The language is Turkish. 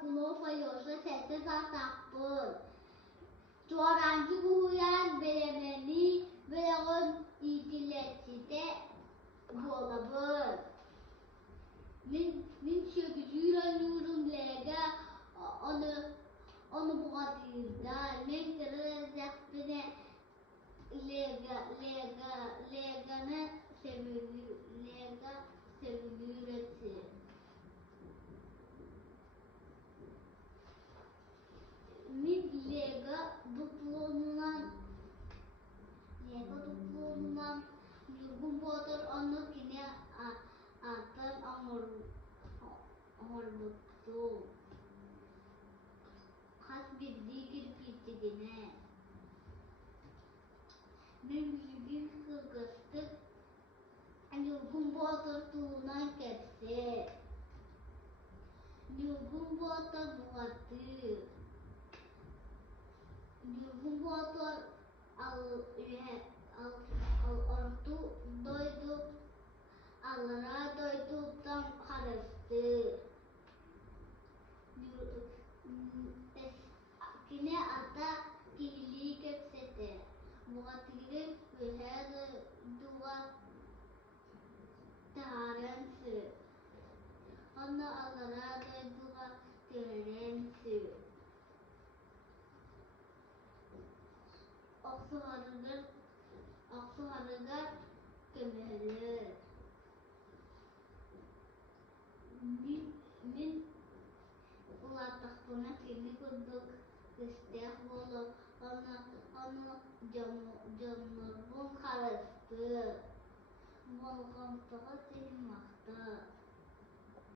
kuno fayosa sette tartaqpın. Çoğrancı buyan belemeni beleğin itileçide bolabın. Min şögücüyle yürüm lega onu buğatırda. Min kırılacak bine legana sevilür etsi. Min lega dupluğundan yurgun boğdur onu kine atan amurmuttu. Has bildiği kirpittigine. Min bilgin kırgıstık yurgun boğdur tuğunan ketse. Yurgun boğdur buğatı. Yurgun boğdur ortu doydu. Allara doyduktan karıştı. Kine ata kili kepsete. Buğatırı üher duva tarensi. Ona allara doyduğa terensi. Aksu harıgar kömürü. Min ulataq buna kini kunduk istiyak bolu. Onu jamurun karıştı. Volgamtığı silmaktı.